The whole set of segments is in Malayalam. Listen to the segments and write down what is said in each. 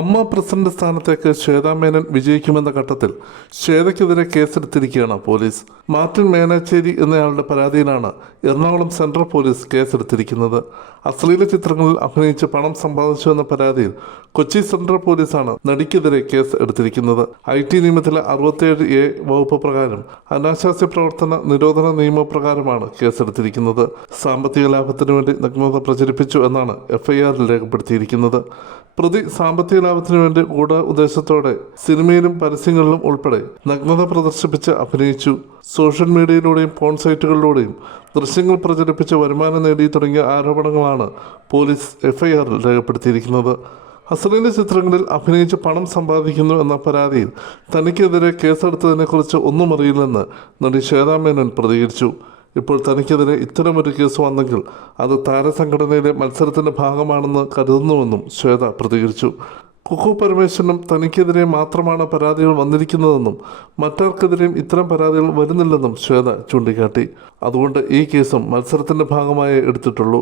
അമ്മ പ്രസിഡന്റ് സ്ഥാനത്തേക്ക് ശ്വേതാ മേനൻ വിജയിക്കുമെന്ന ഘട്ടത്തിൽ ശ്വേതയ്ക്കെതിരെ കേസെടുത്തിരിക്കുകയാണ് പോലീസ്. മാർട്ടിൻ മേനാച്ചേരി എന്നയാളുടെ പരാതിയിലാണ് എറണാകുളം സെൻട്രൽ പോലീസ് കേസെടുത്തിരിക്കുന്നത്. അശ്ലീല ചിത്രങ്ങളിൽ അഭിനയിച്ച് പണം സമ്പാദിച്ചു എന്ന പരാതിയിൽ കൊച്ചി സെൻട്രൽ പോലീസാണ് നടിക്കെതിരെ കേസ് എടുത്തിരിക്കുന്നത്. ഐ ടി നിയമത്തിലെ അറുപത്തിയേഴ് എ വകുപ്പ് പ്രകാരം അനാശാസ്യ പ്രവർത്തന നിരോധന നിയമപ്രകാരമാണ് കേസെടുത്തിരിക്കുന്നത്. സാമ്പത്തിക ലാഭത്തിനു വേണ്ടി നഗ്നത പ്രചരിപ്പിച്ചു എന്നാണ് എഫ്ഐആറിൽ രേഖപ്പെടുത്തിയിരിക്കുന്നത്. പ്രതി സാമ്പത്തിക ലാഭത്തിനു വേണ്ടി ഗൂഢ ഉദ്ദേശത്തോടെ സിനിമയിലും പരസ്യങ്ങളിലും ഉൾപ്പെടെ നഗ്നത പ്രദർശിപ്പിച്ച് അഭിനയിച്ചു. സോഷ്യൽ മീഡിയയിലൂടെയും ഫോൺ സൈറ്റുകളിലൂടെയും ദൃശ്യങ്ങൾ പ്രചരിപ്പിച്ച് വരുമാനം നേടി തുടങ്ങിയ ആരോപണങ്ങളാണ് പോലീസ് എഫ്ഐആറിൽ രേഖപ്പെടുത്തിയിരിക്കുന്നത്. ഹസനിന്റെ ചിത്രങ്ങളിൽ അഭിനയിച്ച് പണം സമ്പാദിക്കുന്നു എന്ന പരാതിയിൽ തനിക്കെതിരെ കേസെടുത്തതിനെക്കുറിച്ച് ഒന്നും അറിയില്ലെന്ന് നടി ശ്വേതാമേനോൻ പ്രതികരിച്ചു. ഇപ്പോൾ തനിക്കെതിരെ ഇത്തരമൊരു കേസ് വന്നെങ്കിൽ അത് താരസംഘടനയിലെ മത്സരത്തിന്റെ ഭാഗമാണെന്ന് കരുതുന്നുവെന്നും ശ്വേത പ്രതികരിച്ചു. കുക്കു പരമേശ്വരനും തനിക്കെതിരെ മാത്രമാണ് പരാതികൾ വന്നിരിക്കുന്നതെന്നും മറ്റാർക്കെതിരെയും ഇത്തരം പരാതികൾ വരുന്നില്ലെന്നും ശ്വേത ചൂണ്ടിക്കാട്ടി. അതുകൊണ്ട് ഈ കേസും മത്സരത്തിന്റെ ഭാഗമായേ എടുത്തിട്ടുള്ളൂ.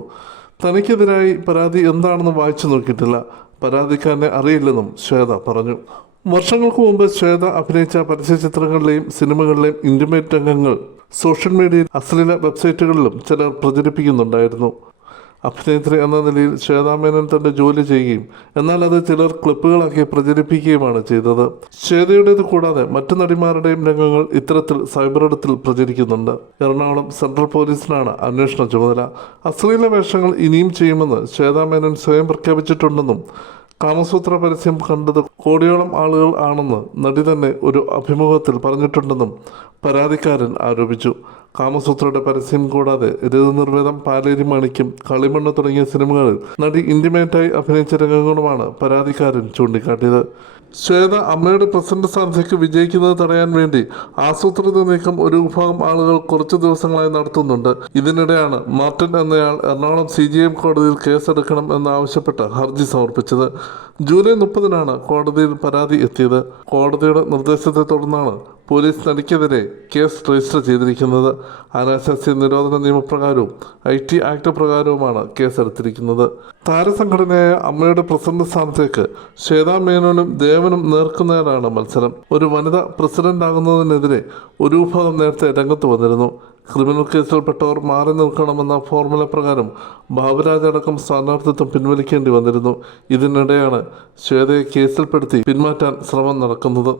തനിക്കെതിരായി പരാതി എന്താണെന്ന് വായിച്ചു നോക്കിയിട്ടില്ല. പരാതിക്കാരനെ അറിയില്ലെന്നും ശ്വേത പറഞ്ഞു. വർഷങ്ങൾക്ക് മുമ്പ് ശ്വേത അഭിനയിച്ച പരസ്യ പരസ്യചിത്രങ്ങളിലെയും സിനിമകളിലെയും ഇന്റിമേറ്റ് രംഗങ്ങൾ സോഷ്യൽ മീഡിയയിൽ അശ്ലീല വെബ്സൈറ്റുകളിലും ചിലർ പ്രചരിപ്പിക്കുന്നുണ്ടായിരുന്നു. അഭിനേത്രി എന്ന നിലയിൽ ശ്വേതാമേനൻ തന്റെ ജോലി ചെയ്യുകയും എന്നാൽ അത് ചിലർ ക്ലിപ്പുകളാക്കി പ്രചരിപ്പിക്കുകയുമാണ് ചെയ്തത്. ശ്വേതയുടേത് കൂടാതെ മറ്റു നടിമാരുടെയും രംഗങ്ങൾ ഇത്തരത്തിൽ സൈബറിടത്തിൽ പ്രചരിക്കുന്നുണ്ട്. എറണാകുളം സെൻട്രൽ പോലീസിനാണ് അന്വേഷണ ചുമതല. അശ്ലീല വേഷങ്ങൾ ഇനിയും ചെയ്യുമെന്ന് ശ്വേതാമേനൻ സ്വയം പ്രഖ്യാപിച്ചിട്ടുണ്ടെന്നും കാമസൂത്ര പരസ്യം കണ്ടത് കോടിയോളം ആളുകൾ ആണെന്ന് നടി തന്നെ ഒരു അഭിമുഖത്തിൽ പറഞ്ഞിട്ടുണ്ടെന്നും പരാതിക്കാരൻ ആരോപിച്ചു. കാമസൂത്രയുടെ പരസ്യം കൂടാതെ രഥനിർവേദം പാലേരി മാണിക്യം കളിമണ്ണ് തുടങ്ങിയ സിനിമകളിൽ നടി ഇന്റിമേറ്റായി അഭിനയിച്ച രംഗങ്ങളുമാണ് പരാതിക്കാരൻ ചൂണ്ടിക്കാട്ടിയത്. ശ്വേത അമ്മയുടെ പ്രസന്റ് സ്ഥാനത്തേക്ക് വിജയിക്കുന്നത് തടയാൻ വേണ്ടി ആസൂത്രിത നീക്കം ഒരു വിഭാഗം ആളുകൾ കുറച്ചു ദിവസങ്ങളായി നടത്തുന്നുണ്ട്. ഇതിനിടെയാണ് മാർട്ടിൻ എന്നയാൾ എറണാകുളം സി ജി എം കോടതിയിൽ കേസെടുക്കണം എന്നാവശ്യപ്പെട്ട് ഹർജി സമർപ്പിച്ചത്. ജൂലൈ മുപ്പതിനാണ് കോടതിയിൽ പരാതി എത്തിയത്. കോടതിയുടെ നിർദ്ദേശത്തെ തുടർന്നാണ് പോലീസ് നടിക്കെതിരെ കേസ് രജിസ്റ്റർ ചെയ്തിരിക്കുന്നത്. അനാശാസ്യ നിരോധന നിയമപ്രകാരവും ഐ ടി ആക്ട് പ്രകാരവുമാണ് കേസെടുത്തിരിക്കുന്നത്. താരസംഘടനയായ അമ്മയുടെ പ്രസിഡന്റ് സ്ഥാനത്തേക്ക് ശ്വേതാ മേനോനും ദേവനും നേർക്കുന്നതിനാണ് മത്സരം. ഒരു വനിത പ്രസിഡന്റ് ആകുന്നതിനെതിരെ ഒരു വിഭാഗം നേരത്തെ രംഗത്ത് വന്നിരുന്നു. ക്രിമിനൽ കേസിൽപ്പെട്ടവർ മാറി നിൽക്കണമെന്ന ഫോർമുല പ്രകാരം ബാബുരാജ് അടക്കം സ്ഥാനാർത്ഥിത്വം പിൻവലിക്കേണ്ടി വന്നിരുന്നു. ഇതിനിടെയാണ് ശ്വേതയെ കേസിൽപ്പെടുത്തി പിന്മാറ്റാൻ ശ്രമം നടക്കുന്നത്.